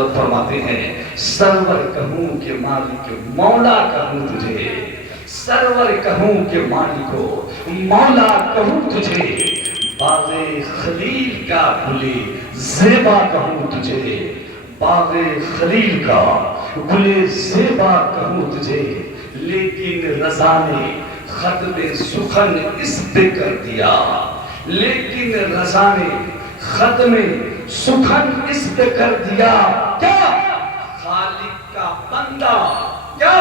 حضرت فرماتے ہیں سرور کہوں کہ مالک مولا کہوں تجھے، سرور کہوں کہ مالک مولا کہوں تجھے، باغ خلیل کا گلے زیبا کہوں تجھے، باغ خلیل کا گلے زیبا کہوں تجھے، لیکن رضا نے ختم سخن اس پہ کر دیا، لیکن رضا نے ختم سخن اس پہ کر دیا۔ کیا خالق کا بندہ، کیا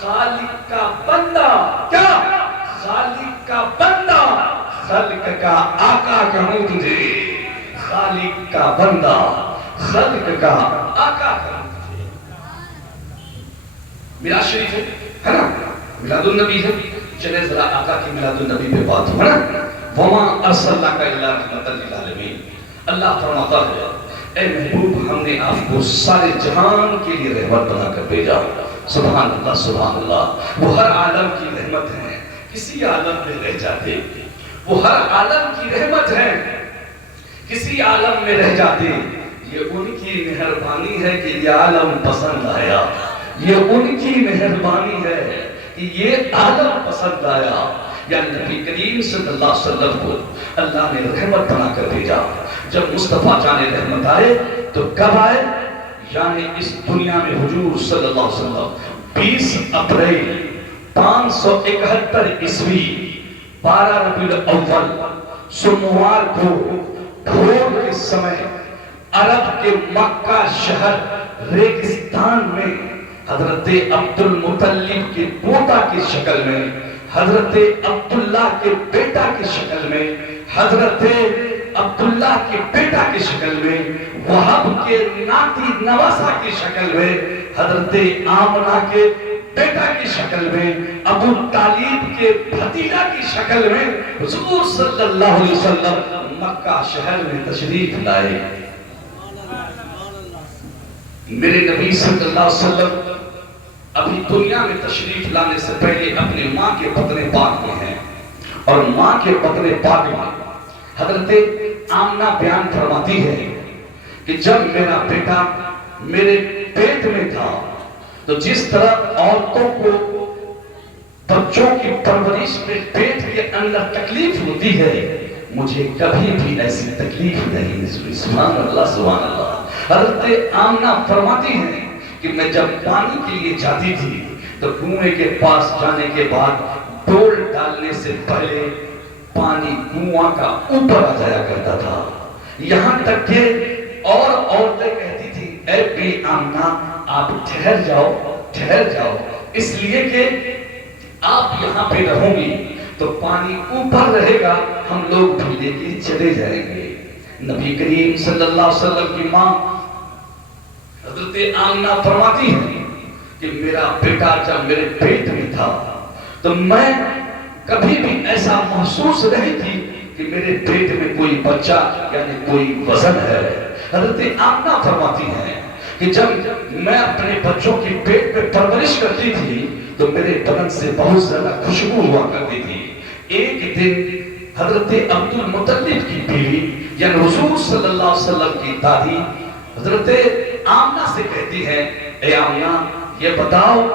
خالق کا بندہ، کیا خالق کا بندہ، خلق کا آقا کہوں تجھے، خالق کا بندہ خلق کا آقا کہوں تجھے۔ میلاد شریف ہے نا، میلاد النبی ہے، چلے ذرا آقا کی میلاد النبی پہ بات ہو نا۔ وما ارسلناک الا رحمۃ للعالمین، اللہ فرماتا ہے اے محبوب ہم نے آپ کو سارے جہان کے لیے رحمت بنا کر بھیجا۔ سبحان اللہ سبحان اللہ، وہ ہر عالم کی رحمت ہے، کسی عالم میں رہ جاتے، وہ ہر عالم کی رحمت ہے، کسی عالم میں رہ جاتے، یہ ان کی مہربانی ہے کہ یہ عالم پسند آیا، یہ ان کی مہربانی ہے کہ یہ عالم پسند آیا۔ یعنی نبی کریم صلی اللہ علیہ وسلم کو اللہ نے رحمت بنا کر بھیجا۔ جب مصطفیٰ جان رحمت آئے تو کب آئے؟ یعنی اس دنیا میں حضور صلی اللہ علیہ وسلم 20 اپریل 571 عیسوی 12 ربیع الاول سوموار کو بھور کے سمے عرب کے مکہ شہر ریگستان میں حضرت عبد المطلب کے پوتا کی شکل میں، حضرت عبداللہ کے بیٹا کی شکل میں، حضرت عبداللہ کے بیٹا کی شکل میں، وہب کے ناتی نواسا کی شکل میں، حضرت آمنہ کے بیٹا کی شکل میں، ابو طالب کے بھتیجا کی شکل میں حضور صلی اللہ علیہ وسلم مکہ شہر میں تشریف لائے۔ میرے نبی صلی اللہ علیہ وسلم ابھی دنیا میں تشریف لانے سے پہلے اپنے ماں کے بطن پاک میں ہیں، اور ماں کے بطن پاک میں حضرت آمنہ بیان فرماتی ہے کہ جب میرا بیٹا میرے پیٹ میں تھا تو جس طرح عورتوں کو بچوں کی پرورش میں پیٹ کے اندر تکلیف ہوتی ہے، مجھے کبھی بھی ایسی تکلیف نہیں ہوئی۔ سبحان اللہ سبحان اللہ۔ حضرت آمنہ فرماتی ہیں کہ میں جب پانی کے لیے جاتی تھی تو کنویں کے پاس جانے کے بعد ڈول ڈالنے سے پہلے پانی کنواں کا اوپر آ جایا کرتا تھا، یہاں تک کہ اور عورتیں کہتی تھی اے بی آمنہ آپ ٹھہر جاؤ، اس لیے کہ آپ یہاں پہ رہوں گی تو پانی اوپر رہے گا، ہم لوگ بھی لے کے چلے جائیں گے۔ نبی کریم صلی اللہ علیہ وسلم کی ماں حضرت آمنہ فرماتی ہے کہ میرا بیٹا جب میرے پیٹ میں تھا تو میں کبھی بھی ایسا محسوس نہیں کی کہ میرے پیٹ میں کوئی بچہ یعنی کوئی وزن ہے۔ حضرت آمنہ فرماتی ہے کہ جب میں اپنے بچوں کی پیٹ میں پرورش کرتی تھی تو میرے بدن سے بہت زیادہ خوشبو ہوا کرتی تھی۔ ایک دن حضرت عبد المطلب کی بیوی یعنی حضور صلی اللہ علیہ وسلم کی دادی حضرت آمنہ سے کہتی ہے اے آمنہ یہ بتاؤ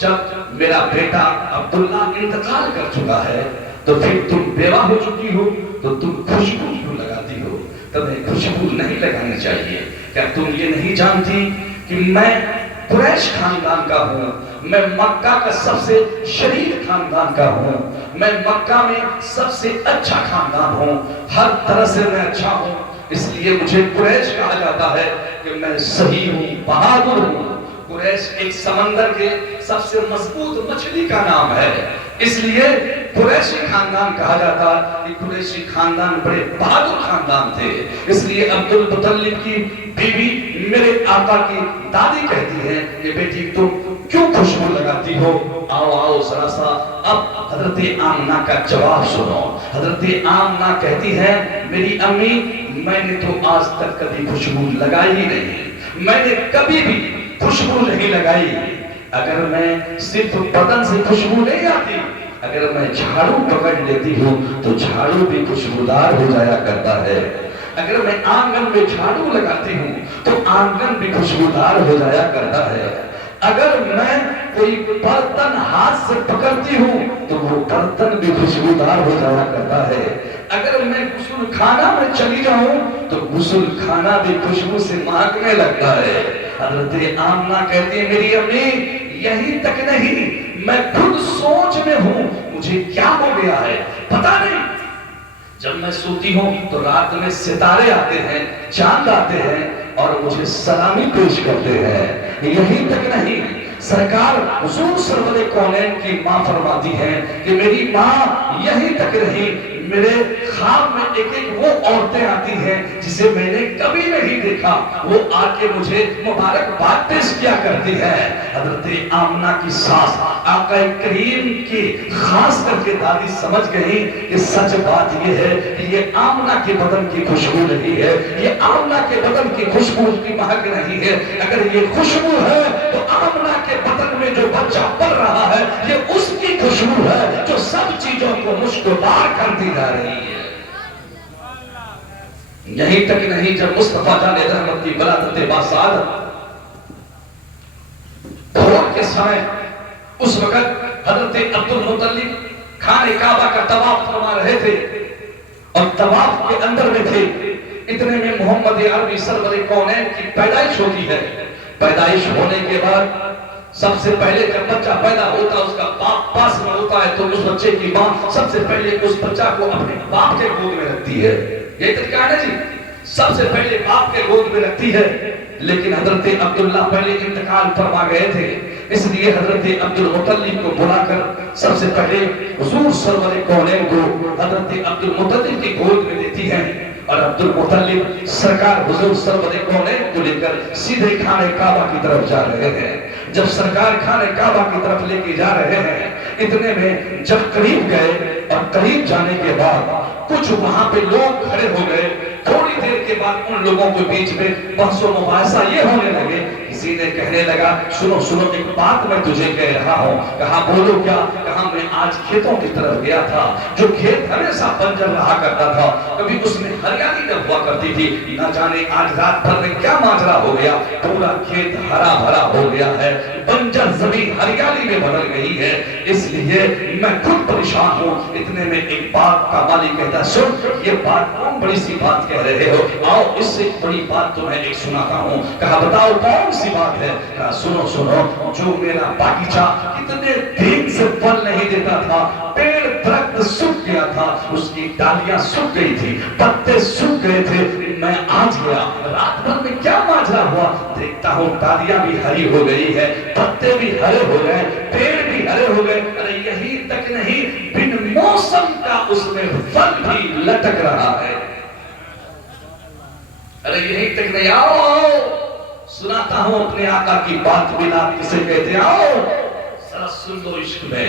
جب میرا بیٹا عبداللہ انتقال کر چکا ہے تو پھر تم بیوہ ہو چکی ہو تو تم خوشبو کیوں لگاتی ہو؟ تمہیں خوشبو نہیں لگانی چاہیے، کیا تم یہ نہیں جانتی کہ میں قریش خاندان کا ہوں، میں مکہ کا سب سے شریف خاندان کا ہوں، میں مکہ میں سب سے اچھا خاندان ہوں، ہر طرح سے میں اچھا ہوں، اس لیے مجھے قریش کہا جاتا ہے کہ میں صحیح ہوں، بہادر ہوں۔ قریش ایک سمندر کے سب سے مضبوط مچھلی کا نام ہے، اس لیے قریشی خاندان کہا جاتا کہ قریشی خاندان بڑے بہادر خاندان تھے۔ اس لیے عبد المطلب کی بیوی میرے آقا کی دادی کہتی ہے کہ بیٹی تم کیوں خوشبو لگاتی ہو؟ آؤ ذرا سا اب حضرت آمنہ کا جواب سنو۔ حضرت آمنہ کہتی ہے میری امی میں نے تو آج تک کبھی خوشبو لگائی ہی نہیں، میں نے کبھی بھی خوشبو نہیں لگائی، اگر میں صرف بدن سے خوشبو نہیں آتی، اگر میں جھاڑو پکڑ لیتی ہوں تو جھاڑو بھی خوشبودار ہو جایا کرتا ہے، اگر میں آنگن میں جھاڑو لگاتی ہوں تو آنگن بھی خوشبودار ہو جایا کرتا ہے. اگر میں کوئی برتن ہاتھ سے پکڑتی ہوں تو وہ برتن بھی خوشبودار ہو جایا کرتا ہے. اگر میں غسل خانہ میں چلی جاؤں تو غسل خانہ بھی خوشبو سے مہکنے لگتا ہے. حضرت آمنہ کہتی ہے میری امی یہی تک نہیں میں خود سوچ میں ہوں مجھے کیا ہو گیا ہے پتا نہیں. جب میں سوتی ہوں تو رات میں ستارے آتے ہیں چاند آتے ہیں اور مجھے سلامی پیش کرتے ہیں. یہی تک نہیں سرکار حضور سرور کونین کی ماں فرماتی ہے کہ میری ماں یہی تک نہیں میرے خواب میں ایک ایک وہ عورتیں آتی ہیں جسے میں نے کبھی نہیں دیکھا وہ آ کے مجھے مبارکباد پیش کیا کرتی ہے. حضرت آمنہ کی ساس آقا کریم کی خاص کر کے دادی سمجھ گئی کہ سچ بات یہ ہے کہ یہ آمنہ کے بدن کی خوشبو نہیں ہے یہ آمنہ کے بدن کی خوشبو کی مہک نہیں ہے. اگر یہ خوشبو ہے تو آمنہ کے بدن میں جو بچہ پل رہا ہے یہ اس کی خوشبو ہے جو سب چیزوں کو مشکبار کرتی جا رہی ہے. یہی تک نہیں جب مصطفیٰ جان رحمت کی ولادت باسعادت بھور کے سمے اس وقت حضرت عبدالمطلب خانہ کعبہ کا طواف فرما رہے تھے اور طواف کے اندر میں تھے. اتنے میں محمد عربی سرور کونین کی پیدائش ہوتی ہے. پیدائش ہونے کے بعد سب سے پہلے جب بچہ پیدا ہوتا ہے اس کا باپ پاس میں ہوتا ہے تو اس بچے کی ماں سب سے پہلے اس بچہ کو اپنے باپ کے گود میں رکھتی ہے. یہ طریقہ ہے جی سب سے پہلے باپ کے گود میں رکھتی ہے. لیکن حضرت عبداللہ پہلے انتقال فرما گئے تھے اس لیے حضرت عبدالمطلب کو بلا کر سب سے پہلے حضور سرور کونین کو حضرت عبدالمطلب کی گود میں دیتی ہے اور عبدالمطلب سرکار حضور سرور کونین کو لے کر سیدھے خانہ کعبہ کی طرف جا رہے ہیں. جب سرکار خانہ کعبہ کی طرف لے کے جا رہے ہیں اتنے میں جب قریب گئے اور قریب جانے کے بعد کچھ وہاں پہ لوگ کھڑے ہو گئے. تھوڑی دیر کے بعد ان لوگوں کے بیچ میں بحث و مباحثہ یہ ہونے لگے. کسی نے کہنے لگا سنو سنو ایک بات میں تجھے کہہ رہا ہوں. کہا بولو کیا؟ کہا میں آج کھیتوں کی طرف گیا تھا جو کھیت ہمیشہ بنجر رہا کرتا تھا کبھی اس میں ہریالی نہ ہوا کرتی تھی. نہ جانے آج رات بھر میں کیا ماجرا ہو گیا پورا کھیت ہرا بھرا ہو گیا ہے بنجر زمین ہریالی میں بدل گئی ہے اس لیے میں خود پریشان ہوں. اتنے میں ایک باغ کا مالک کہتا سن یہ بات کون بڑی سی بات کہہ رہے ہو آؤ اس سے بڑی بات تمہیں ایک سناتا ہوں. کہا بتاؤ کون سی بات ہے؟ کہا سنو سنو جو میرا باغیچہ کتنے دن سے پھل نہیں دیتا تھا پیڑ درخت سوکھ گیا تھا اس کی ڈالیاں سوکھ گئی تھی پتے سوکھ گئے تھے میں آج گیا رات بھر میں کیا ماجرا ہوا دیکھتا ہوں ڈالیاں بھی ہری ہو گئی ہے پتے بھی ہرے ہو گئے پیڑ بھی ہرے ہو گئے. ارے یہی تک نہیں بن موسم کا اس میں پھل بھی لٹک رہا ہے. ارے یہی تک نہیں آؤ سناتا ہوں اپنے آقا کی بات بنا کسے کہتے آؤ ذرا سن لو عشق میں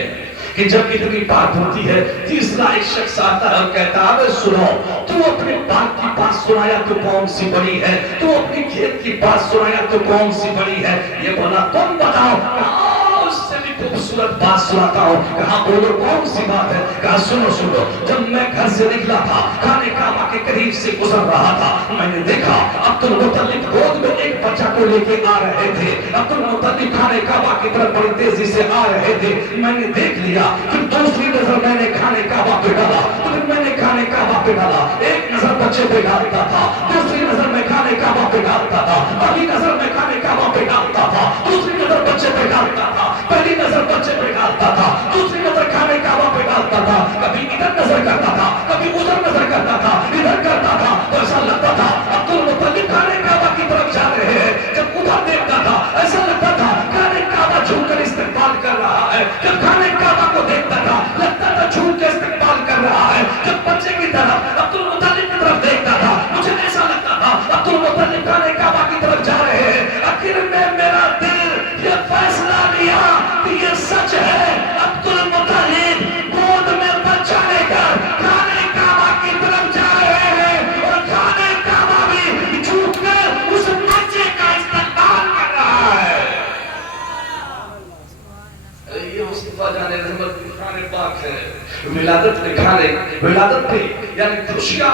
کہ جب اتنی بات ہوتی ہے تیسرا ایک شخص آتا ہے اور کہتا ہے سنو تو اپنے باغ کی بات سنایا تو کون سی بڑی ہے تو اپنی کھیت کی بات سنایا تو کون سی بڑی ہے. یہ بولا تم بتاؤ. کہا اس سے بھی خوبصورت بات سناتا ہوں. کہا بولو کون سی بات ہے؟ کہا سنو سنو جب میں گھر سے نکلا تھا خانہ کعبہ کے قریب سے گزر رہا تھا میں نے دیکھا عبدالمطلب گود میں ایک بچہ کو لے کے آ رہے تھے. عبدالمطلب خانہ کعبہ کی طرف بڑی تیزی سے آ رہے تھے میں نے دیکھ لیا. پھر دوسری نظر میں نے خانہ کعبہ پہ ڈالا پھر میں نے خانہ کعبہ پہ ڈالا ایک نظر بچے پہ ڈالتا تھا دوسری نظر میں خانہ کعبہ پہ ڈالتا تھا پہلی نظر میں خانہ کعبہ پہ ڈالتا تھا دوسری نظر بچے پہ ڈالتا تھا پہلی نظر بچے پہ ڈالتا تھا دوسری نظر خانہ کعبہ پہ ڈالتا تھا. کبھی ادھر نظر کرتا تھا کبھی ادھر نظر کرتا تھا ادھر کرتا تھا تو ایسا لگتا تھا عبدالمطلب خانہ کعبہ کی طرف جا رہے ہیں. جب ادھر دیکھتا تھا ایسا لگتا تھا خانہ کعبہ جھوم کر استقبال کر رہا ہے. جب خانہ کعبہ کو دیکھتا تھا لگتا تھا جھوم کے استقبال کر رہا ہے. جب بچے کی طرف عبدالمطلب کی طرف دیکھتا تھا مجھے ایسا لگتا تھا عبدالمطلب خانہ کعبہ کی طرف جا رہے ہیں. آخر میں میرا دل یہ فیصلہ لیا کہ یہ سچ ہے عبدالمطلب گود میں بچہ لے کر خانہ کعبہ کی طرف جا رہے ہیں اور خانہ کعبہ بھی جھوٹ کر اس بچے کا استقبال کر رہا ہے. یہ مصطفیٰ جان رحمت کی خانہ پاک ہے. ولادت میں کھانے ولادت پہ یعنی خوشیاں